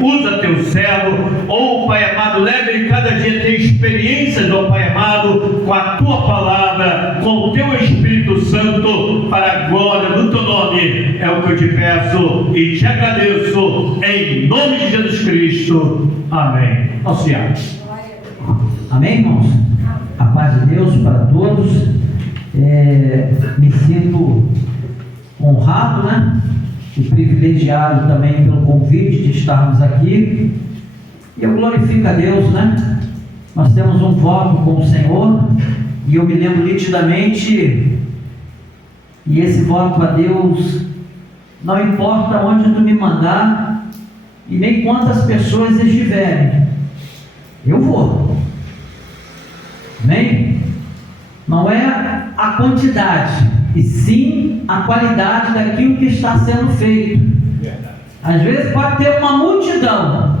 usa teu servo, Pai amado, leve ele cada dia a ter experiências, Pai amado, com a tua palavra, com o teu Espírito Santo, para a glória do teu nome. É o que eu te peço e te agradeço, em nome de Jesus Cristo. Amém. Auxiliares. Amém, irmãos? A paz de Deus para todos. Me sinto honrado, né? E privilegiado também pelo convite de estarmos aqui. E eu glorifico a Deus, né? Nós temos um voto com o Senhor, e eu me lembro nitidamente, e esse voto a Deus, não importa onde tu me mandar, e nem quantas pessoas estiverem, eu vou. Amém? Não é a quantidade, e sim a qualidade daquilo que está sendo feito. Às vezes pode ter uma multidão,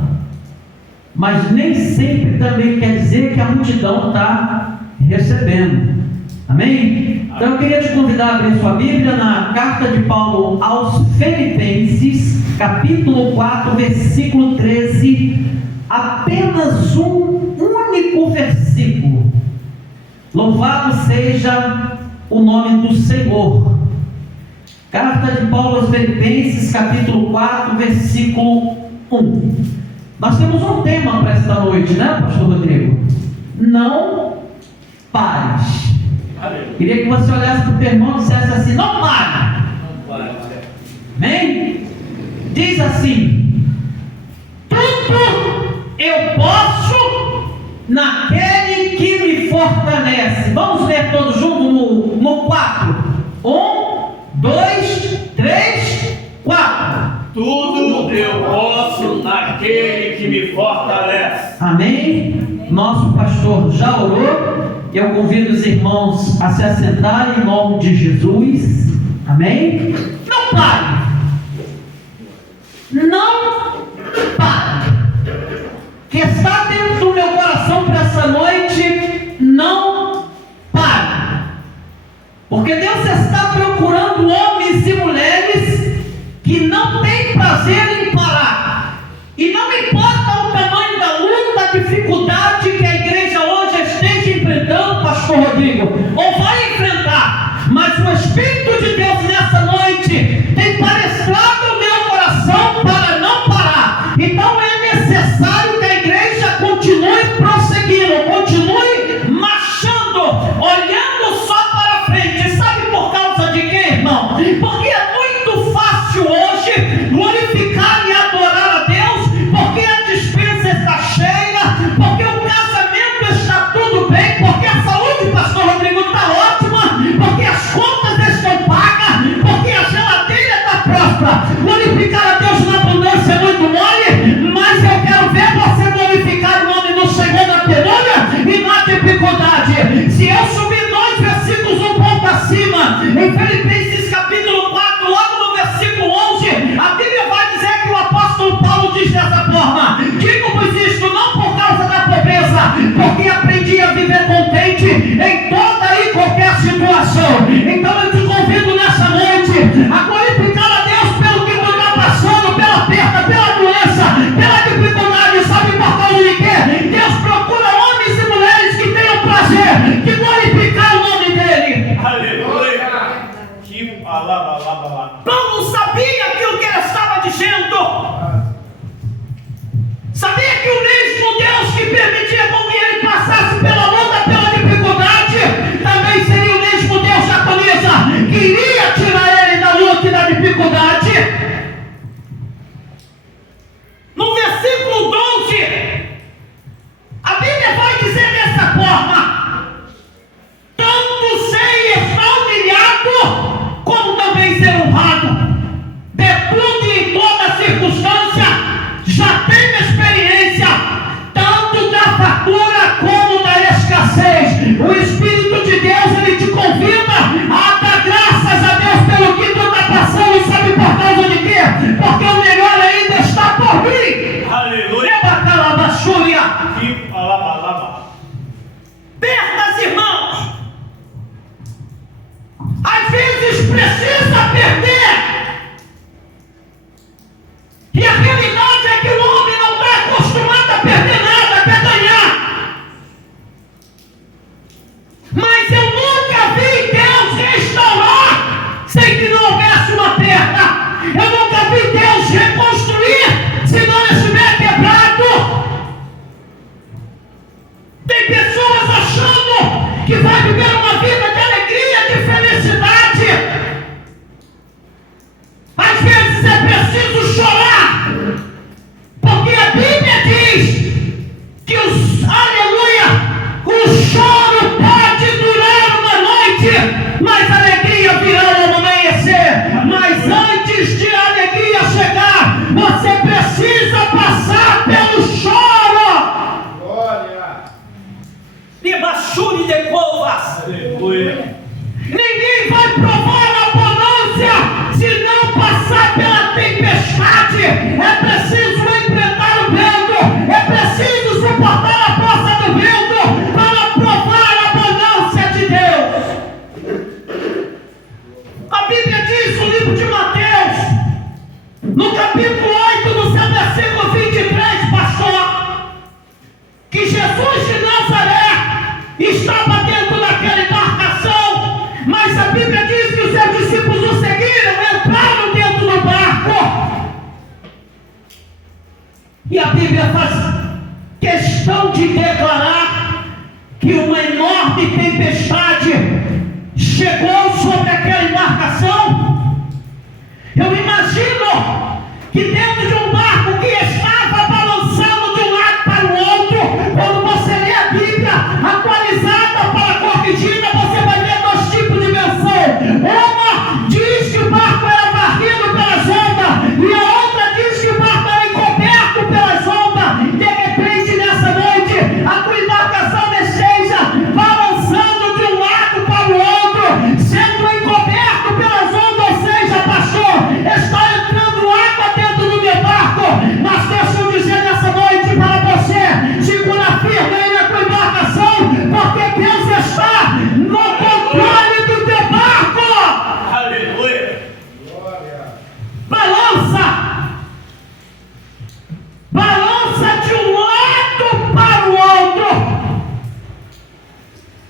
mas nem sempre também quer dizer que a multidão está recebendo. Amém? Então eu queria te convidar a abrir sua Bíblia na carta de Paulo aos Filipenses, capítulo 4, versículo 13. Apenas um único versículo. Louvado seja o nome do Senhor. Carta de Paulo aos Filipenses, capítulo 4, versículo 1. Nós temos um tema para esta noite, né, pastor Rodrigo? Não pares. Queria que você olhasse para o teu irmão e dissesse assim: não pare. Amém? Diz assim: tudo eu posso naquele que me fortalece. Vamos ler todos juntos no 4. 1, 2, 3, 4. Tudo eu posso naquele que me fortalece. Amém? Nosso pastor já orou. Eu convido os irmãos a se assentarem em nome de Jesus. Amém? Não pare. Não pare. Que está dentro do meu coração para essa noite, não pare. Porque Deus está procurando homens e mulheres que não têm prazer em parar. E não importa o tamanho da luta, a dificuldade que a igreja hoje esteja enfrentando, pastor Rodrigo, ou vai enfrentar, mas o Espírito de Deus nessa noite tem palestrado o meu coração para não parar. Então é necessário que a igreja continue prosseguindo, continue marchando, olhando só para frente. Sabe por causa de quê, irmão? Porque é muito fácil hoje glorificar e adorar a Deus, porque a dispensa está cheia, porque o casamento está tudo bem, porque a saúde, pastor Rodrigo, está ótima, porque as contas estão pagas, porque a geladeira está próspera. Glorificar a Deus na abundância é muito mole, mas eu quero ver E a Bíblia faz questão de declarar que uma enorme tempestade chegou sobre aquela embarcação. Eu imagino que dentro de um barco que estava balançando de um lado para o outro, quando você lê a Bíblia atualizada para corrigida, você vai ver dois tipos de versão. Uma diz que o barco era varrido pelas ondas, e a outra diz que o barco era encoberto pelas ondas. De repente, nessa noite, a tua embarcação esteja balançando de um lado para o outro, sendo encoberto pelas ondas. Ou seja, pastor, está entrando água dentro do meu barco, mas deixa eu dizer nessa noite para você: segura firme aí na tua embarcação, porque Deus está no controle do teu barco. Aleluia. Balança de um lado para o outro.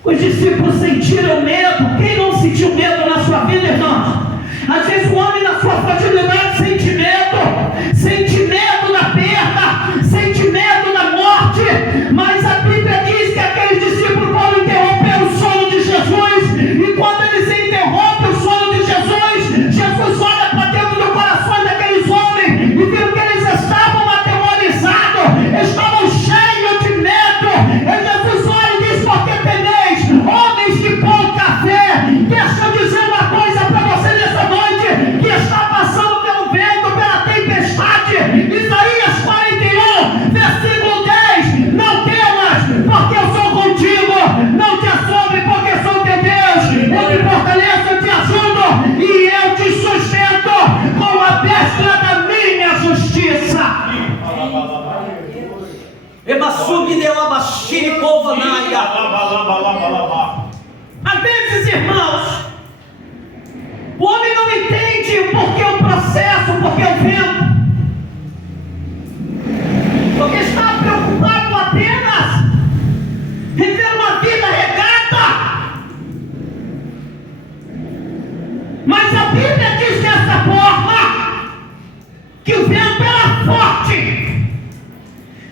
Os discípulos sentiram medo. Quem não sentiu medo na sua vida, irmãos? Às vezes o homem na sua fragilidade sente medo da perda, sente medo da morte, mas a Bíblia diz que aqueles discípulos podem interromper o sono de Jesus, e quando eles interrompem o sono de Jesus, Jesus olha para dentro do coração daqueles homens e viu que eles estavam atemorizados, estavam cheios de medo. E Jesus olha e diz: por que temeis, homens de pouca fé? Deixa eu dizer uma coisa para você nessa noite, que está passando pelo vento, pela tempestade. Isaías 41, versículo 10: não temas, porque eu sou contigo, não te assombre, porque sou teu Deus, eu te fortaleço, eu te ajudo e eu te sustento com a destra da minha justiça. Às vezes, irmãos, o homem não entende o porquê o processo, o porquê o vento, porque está preocupado apenas em ter uma vida regata. Mas a Bíblia diz dessa forma que o vento era forte.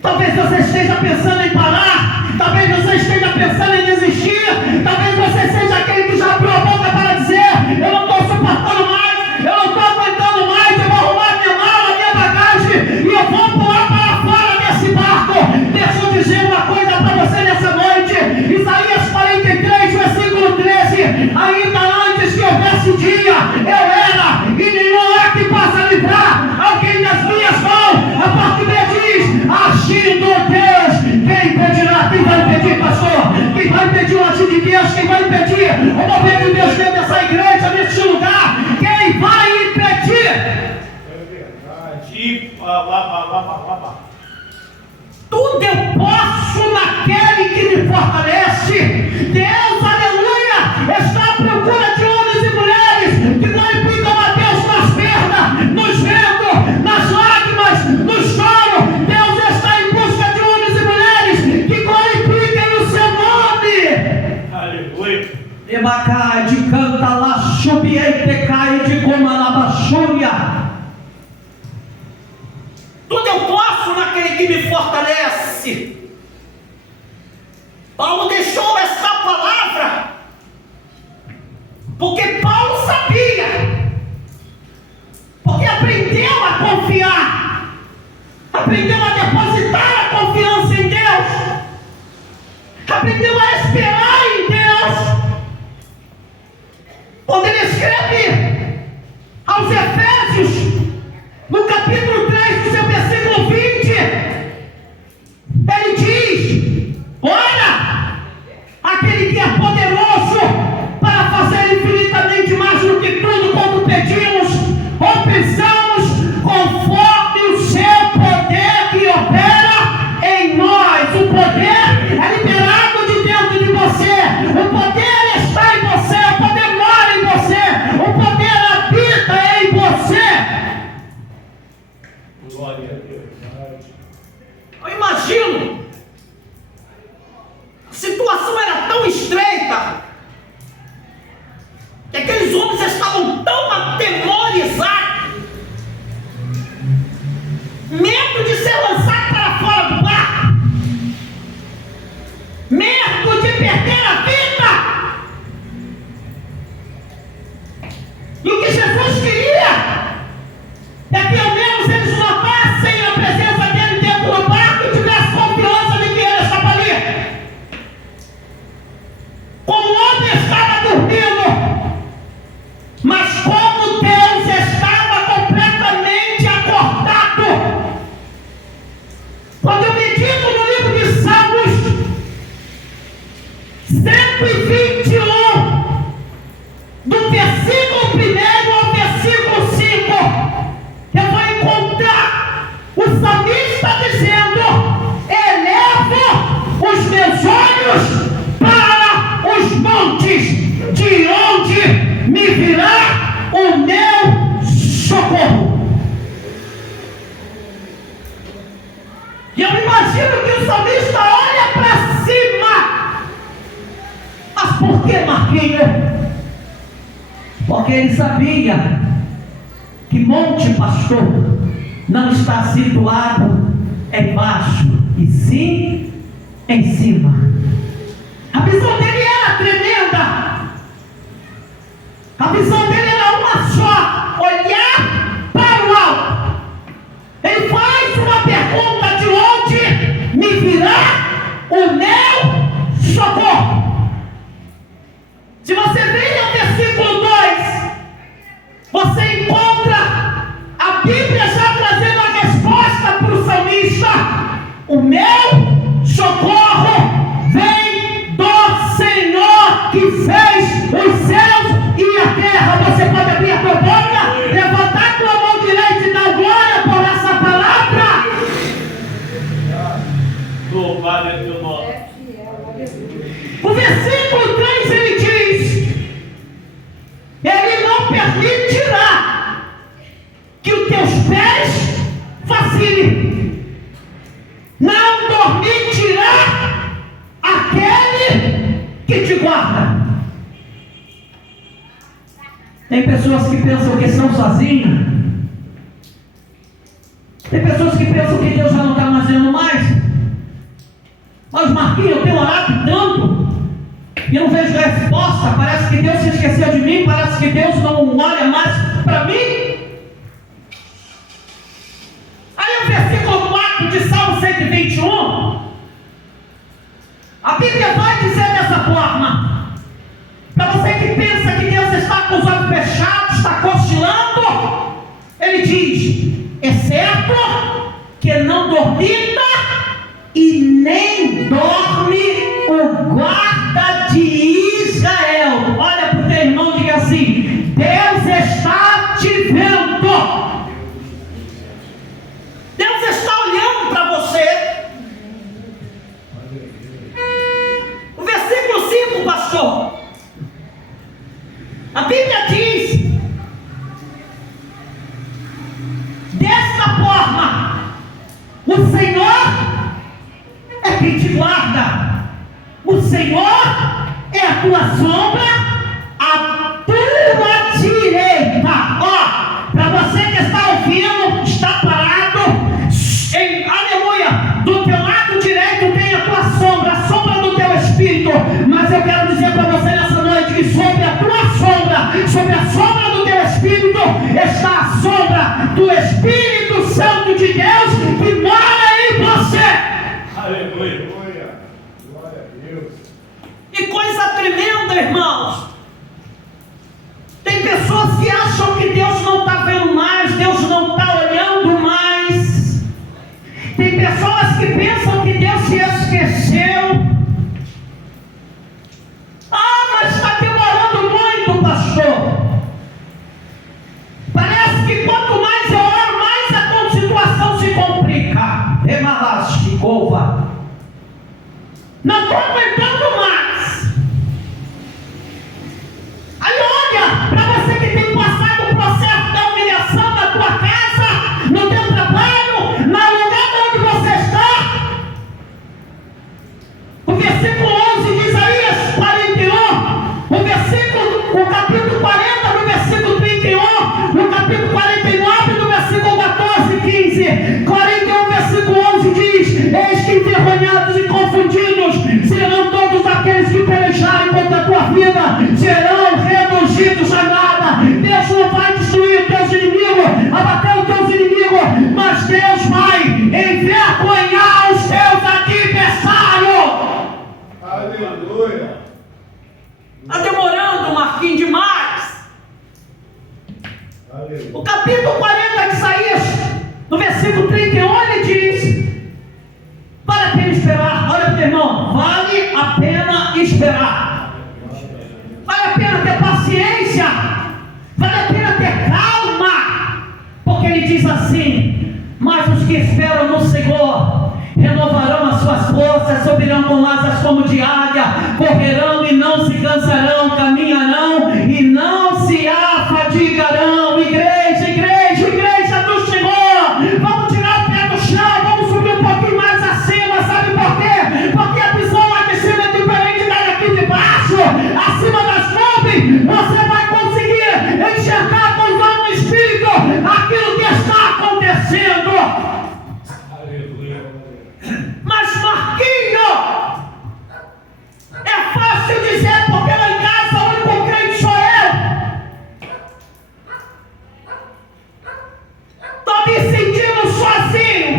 Talvez você esteja pensando em parar, talvez você esteja pensando em desistir, talvez você seja aquele que já abriu a boca para dizer: eu não estou suportando mais, eu não estou aguentando mais, eu vou arrumar minha mala, minha bagagem e eu vou pular para fora desse barco. Deixa eu dizer uma coisa para você nessa noite. Isaías 43, versículo 13: ainda antes que houvesse dia, eu era, e nenhum é que possa livrar alguém das minhas mãos. A parte B diz: agindo Deus, quem impedirá? Quem vai impedir, pastor? Quem vai impedir o agir de Deus? Quem vai impedir o mover de Deus dentro dessa igreja, nesse lugar? Quem vai impedir? Tudo eu posso naquele que me fortalece. Deus, aleluia, está à procura de homens e mulheres que glorificam a Deus nas perdas, nos ventos, nas lágrimas, no choro. Deus está em busca de homens e mulheres que glorifiquem o seu nome. Aleluia. Ebacai de canta lá, chubiei, tecai de coma na baixúria. Tudo eu posso naquele que me fortalece. Paulo deixou essa palavra porque Paulo sabia, porque aprendeu a confiar, aprendeu a depositar a confiança em Deus, aprendeu a esperar em Deus. Quando ele escreve aos Efésios, no capítulo 3, do seu versículo 20, ele diz: olha, aquele que é poderoso para fazer infinitamente mais do que tudo quanto pedimos ou pensamos, conforme o seu poder que opera em nós. O poder é liberado de dentro de você, o poder está em você, o poder mora em você, o poder habita em você. Glória a Deus. Eu imagino, a situação era tão estreita que aqueles homens estavam tão atemorizados, medo de ser lançado salmista está dizendo: elevo os meus olhos para os montes, de onde me virá o meu socorro. E eu imagino que o salmista olha para cima. Mas por que, Marquinhos? Porque ele sabia que Monte Pastor não está situado embaixo, e sim em cima. A visão dele era tremenda. A visão dele era uma só: olhar para o alto. Ele faz uma pergunta: de onde me virá o meu socorro? Se você vem ao versículo 2, você encontra a Bíblia já trazendo a resposta para o salmista: o meu socorro vem do Senhor que fez os céus e a terra. Você pode abrir a tua boca, levantar a tua mão direita e dar glória por essa palavra. Louvado é teu nome. O versículo 3 ele diz: ele não permitirá que os teus pés vacilem, não dormitirá aquele que te guarda. Tem pessoas que pensam que estão sozinhas. Tem pessoas que pensam que Deus já não está mais vendo mais. Mas Marquinhos, eu tenho orado tanto e não vejo resposta. Parece que Deus se esqueceu de mim. Parece que Deus não olha mais para mim. Aí o versículo 4 de Salmo 121, a Bíblia vai dizer dessa forma: para você que pensa que Deus está com os olhos fechados, está cochilando, ele diz: é certo que não dormita e nem dorme o guarda de Israel. Olha para o teu irmão e diga assim: Deus está te vendo. Deus está olhando para você. O versículo 5, pastor, a Bíblia diz desta forma: o Senhor é quem te guarda. O Senhor é a tua sombra, a tua direita. Ó, para você que está ouvindo, está parado, aleluia, do teu lado direito tem a tua sombra, a sombra do teu espírito. Mas eu quero dizer para você nessa noite que sobre a tua sombra, sobre a sombra do teu espírito, está a sombra do Espírito Santo de Deus que mora em você. Aleluia. Glória a Deus. Que coisa tremenda, irmãos. Tem pessoas que acham que Deus não está vendo mais, Deus não está olhando mais. Tem pessoas que pensam que Deus se esqueceu. Ah, mas está demorando muito, pastor. Parece que quanto mais eu oro, mais a situação se complica. Emalasticova. Não estou aguentando mais. Aí olha, para você que tem passado o processo da humilhação na tua casa, no teu trabalho, no lugar onde você está. O versículo 11 de Isaías 41, o capítulo 40, no versículo 31, o capítulo 49, no versículo 14 e 15. 41, versículo 11 diz: eis que envergonhados e confundidos serão todos que esperam no Senhor renovarão as suas forças, subirão com asas como de águia, correrão e não se cansarão, caminharão e não se afadigarão. Igreja, igreja, igreja do Senhor, vamos tirar o pé do chão, vamos subir um pouquinho mais acima. Sabe por quê? Porque a visão lá de cima é diferente da daqui de baixo. Acima das nuvens você vai conseguir enxergar com os olhos do Espírito aquilo que está acontecendo. Mas Marquinho, é fácil dizer, porque lá em casa o único crente sou eu. Estou me sentindo sozinho.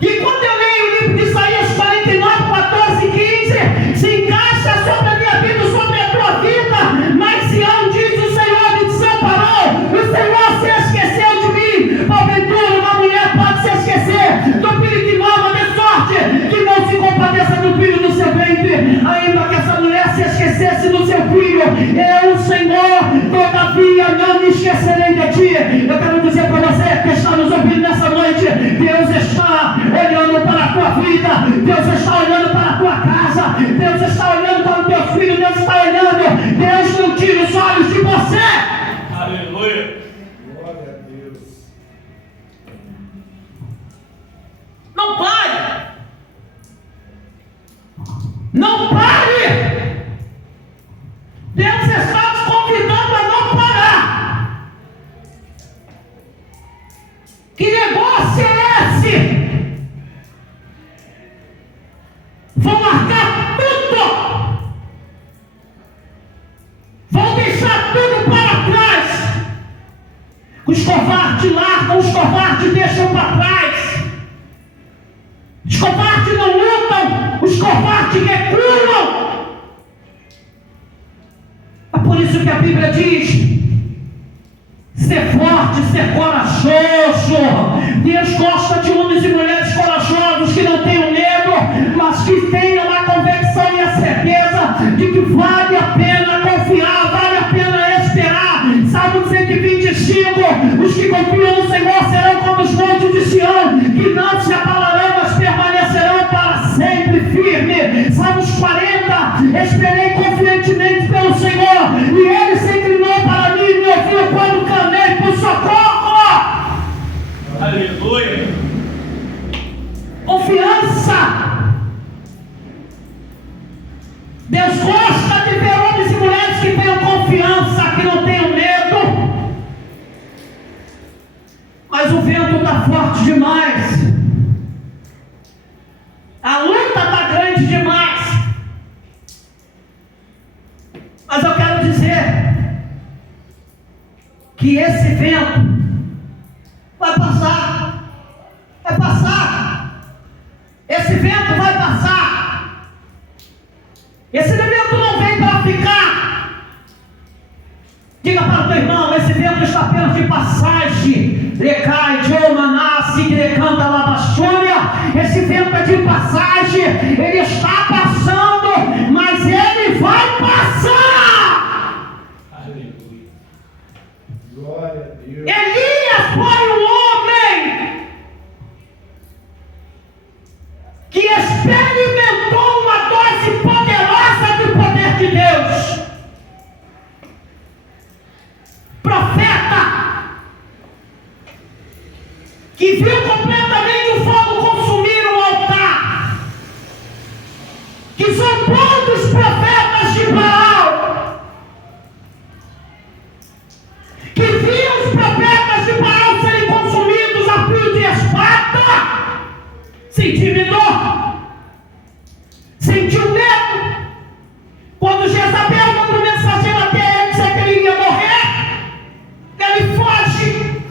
E quando eu leio o livro de Isaías 49, 14 e 15, se encaixa sobre a minha vida, sobre a tua vida. Mas Sião diz: o Senhor me desamparou, o Senhor se esqueceu de mim. Porventura uma mulher pode se esquecer do filho que mama, de sorte que não se compadeça do filho do seu ventre. Ainda que essa mulher se esquecesse do seu filho, eu, Senhor, todavia não me esquecerei de ti. Eu quero dizer para você que está nos ouvindo nessa noite: Deus está olhando para a tua vida, Deus está olhando para a tua casa, Deus está olhando para o teu filho, Deus está olhando. Deus não tira os olhos de você. Aleluia. Glória a Deus. Não pare! Não pare! Deus está te convidando a não parar. Que negócio é esse? Vão largar tudo! Vão deixar tudo para trás! Os covardes largam, os covardes deixam para trás. Os covardes não lutam, os covardes recuam. É por isso que a Bíblia diz: ser forte, ser corajoso. Deus gosta de homens e mulheres corajosos que não tenham medo, mas que tenham a convicção e a certeza de que vale a pena confiar, vale a pena esperar. Salmo 125: os que confiam no Senhor serão como os montes de Sião, que não se abalarão, mas permanecerão para sempre firme. Salmos 40: esperei confiantemente pelo Senhor, e Ele se inclinou para mim e me ouviu quando clamei por socorro. Aleluia. Confiança. Deus gosta de ver homens e mulheres que tenham confiança, que não tenham medo. Mas o vento está forte demais. A luta está grande demais. Mas eu quero dizer que esse vento vai passar. Vai passar. Esse vento vai passar. Esse vento não vem para ficar. Diga para o teu irmão: esse vento está apenas de passagem. Recai, Diomanassi, Grecanta, Labastúria. Esse vento é de passagem. Ele está passando, mas ele vai passar. Aleluia. Glória a Deus. Elias foi um homem que experimentou uma dose poderosa do poder de Deus. Profeta que viu completamente o fogo consumir o altar, que zombou dos profetas de Baal, que viu os profetas de Baal serem consumidos a fio de espada, se intimidou, sentiu medo. Quando Jezabel manda um mensageiro até ele dizer que ele iria morrer, ele foge.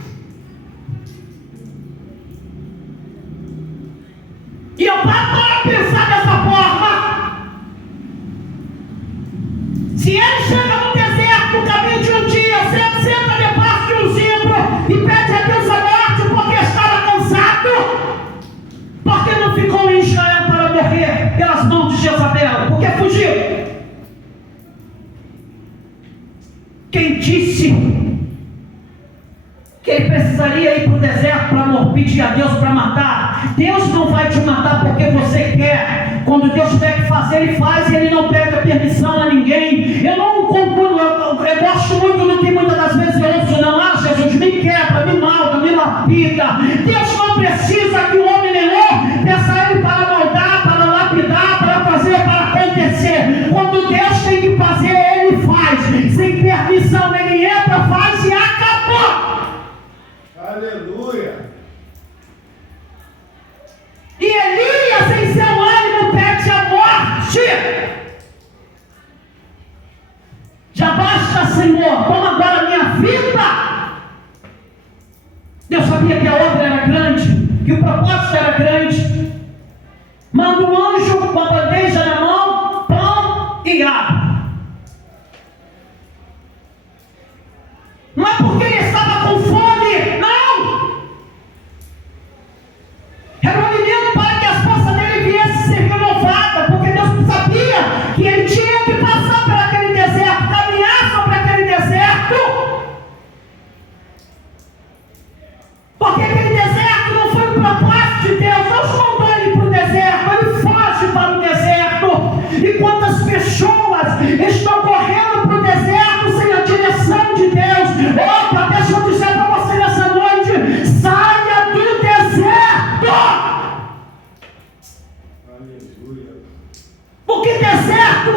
E eu paro para pensar dessa forma: se ele chega no deserto, no caminho de um dia, senta debaixo de um zimbro e pede a Deus a morte porque estava cansado, porque não ficou em Israel para morrer pelas mãos de Jezabel? Porque fugiu. Quem disse que Ele precisaria ir para o deserto para pedir a Deus para matar. Deus não vai te matar porque você quer. Quando Deus tiver que fazer, Ele faz e Ele não pede permissão a ninguém. Eu não concluo, eu gosto muito do que muitas das vezes eu ouço, não, Jesus me quebra, me malta, me lapida. Deus não precisa que o homem nenhum peça a Ele para moldar, para lapidar, para fazer, para acontecer. Quando Deus tem que fazer, Ele faz. Sem permissão, Ele entra, faz e acabou. Aleluia. E Elias, em seu ânimo, pede a morte. Já basta, Senhor, toma agora a minha vida. Deus sabia que a obra era grande, que o propósito era grande. Manda um anjo com a bandeja na mão, pão e água. Não é porque ele estava com fome, não. Era um alimento para que as forças dele viessem a ser renovadas, porque Deus sabia que ele tinha que passar por aquele deserto, caminhar sobre aquele deserto. Porque aquele deserto não foi um propósito de Deus. Deus mandou ele para o deserto, ele foge para o deserto. E quantas pessoas estão correndo para o deserto sem a direção de Deus? Opa, deixa eu dizer para você nessa noite: saia do deserto! Aleluia. Porque deserto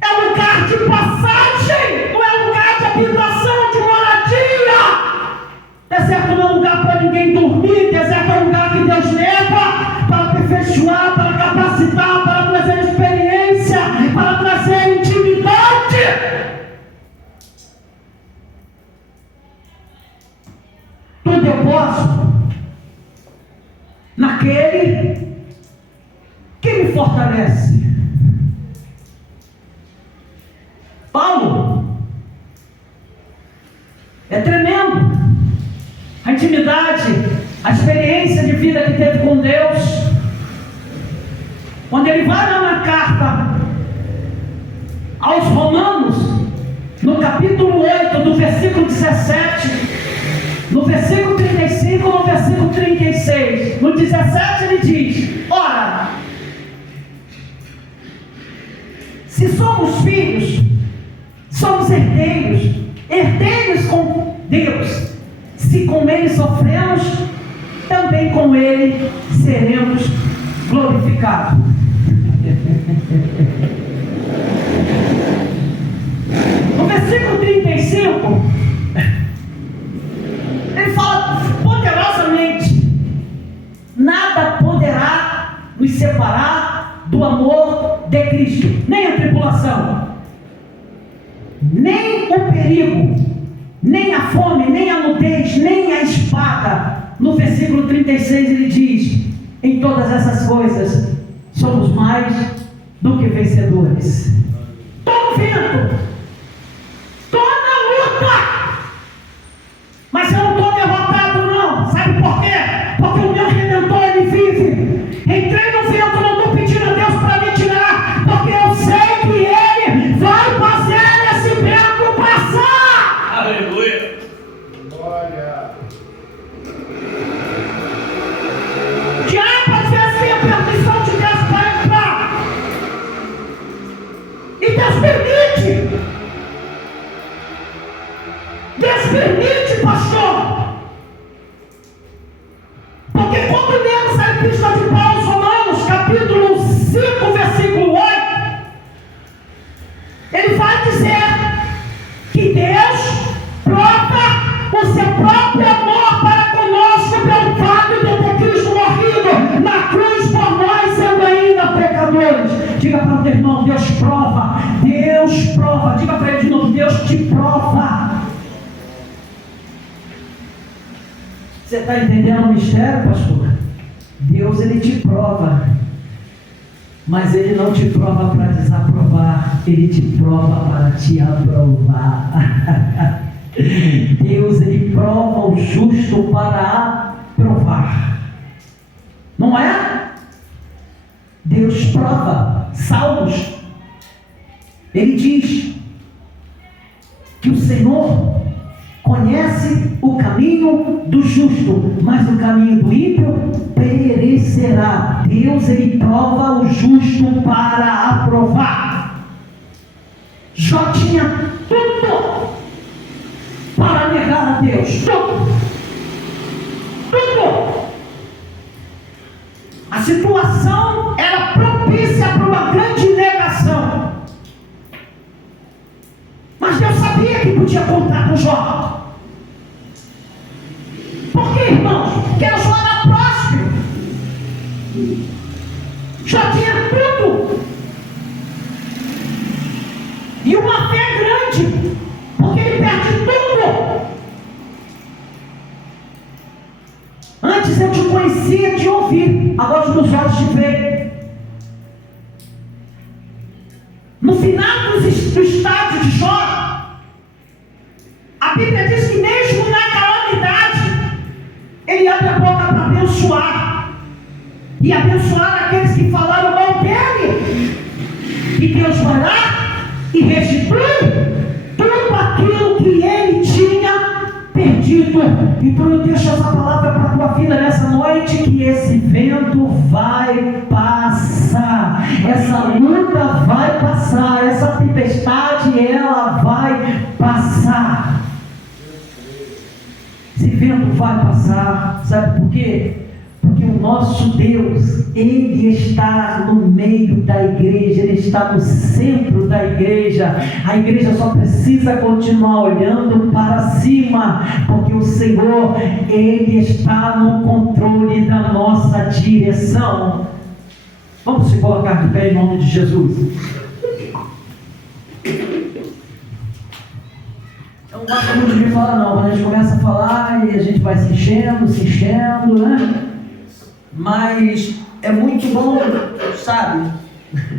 é lugar de passagem, não é lugar de habitação, de moradia. Deserto não é lugar para ninguém dormir. Deserto é lugar que Deus leva para aperfeiçoar, para capacitar, para trazer experiência, para trazer intimidade. Tudo eu posso naquele que me fortalece. Paulo, é tremendo a intimidade, a experiência de vida que teve com Deus. Quando ele vai lá na carta aos Romanos, no capítulo 8, do versículo 17, no versículo 35, no versículo 36, no 17 ele diz: ora, se somos filhos, somos herdeiros, herdeiros com Deus. Se com Ele sofremos, também com Ele seremos glorificados. No versículo 35, ele fala poderosamente: nada poderá nos separar do amor de Cristo, nem a tribulação, nem o perigo, nem a fome, nem a nudez, nem a espada. No versículo 36 ele diz: em todas essas coisas somos mais do que vencedores. Estou no vento, estou na luta, mas eu não estou derrotado não. Sabe por quê? Porque o meu Redentor, ele vive. Entrei no vento, não estou pedindo a Deus para me tirar, porque eu sei que Ele vai fazer esse vento passar. Aleluia. Glória. Diabo às vezes tem a permissão de Deus para entrar, e Deus permite. Deus permite, pastor. Porque quando lemos a epístola de Paulo aos Romanos, capítulo 5, versículo 8, ele vai dizer que Deus prova o seu próprio amor para conosco pelo fato de ter Cristo morrido na cruz por nós, sendo ainda pecadores. Diga para o teu irmão: Deus prova, Deus prova. Diga para ele de novo: Deus te prova. Você está entendendo o mistério, pastor? Deus, ele te prova, mas ele não te prova para desaprovar, ele te prova para te aprovar. Deus, ele prova o justo para aprovar, não é? Deus prova. Salmos, ele diz que o Senhor conhece o caminho do justo, mas o caminho do ímpio perecerá. Deus, ele prova o justo para aprovar. Jó tinha tudo para negar a Deus, tudo. A situação era propícia para uma grande negação. Mas Deus sabia que podia contar com Jó. Por quê, irmãos? Porque Jó era próspero. Jó tinha tudo. E uma fé grande, porque ele perde tudo. Antes eu te conhecia de ouvir, agora os meus olhos te veem. No final do estágio de Jó, a Bíblia diz que mesmo na calamidade, ele abre a boca para abençoar. E abençoar aqueles que falaram mal dele. E Deus vai lá e restitui tudo aquilo que ele tinha perdido. Então eu deixo essa palavra para a tua vida nessa noite, que esse vento vai passar, essa luta vai passar, essa tempestade ela vai passar. Esse vento vai passar. Sabe por quê? Porque o nosso Deus, ele está no meio da igreja, ele está no centro da igreja. A igreja só precisa continuar olhando para cima, porque o Senhor, ele está no controle da nossa direção. Vamos se colocar de pé em nome de Jesus. Eu não gosto muito de falar não, quando a gente começa a falar e a gente vai se enchendo, né? Mas é muito bom, sabe?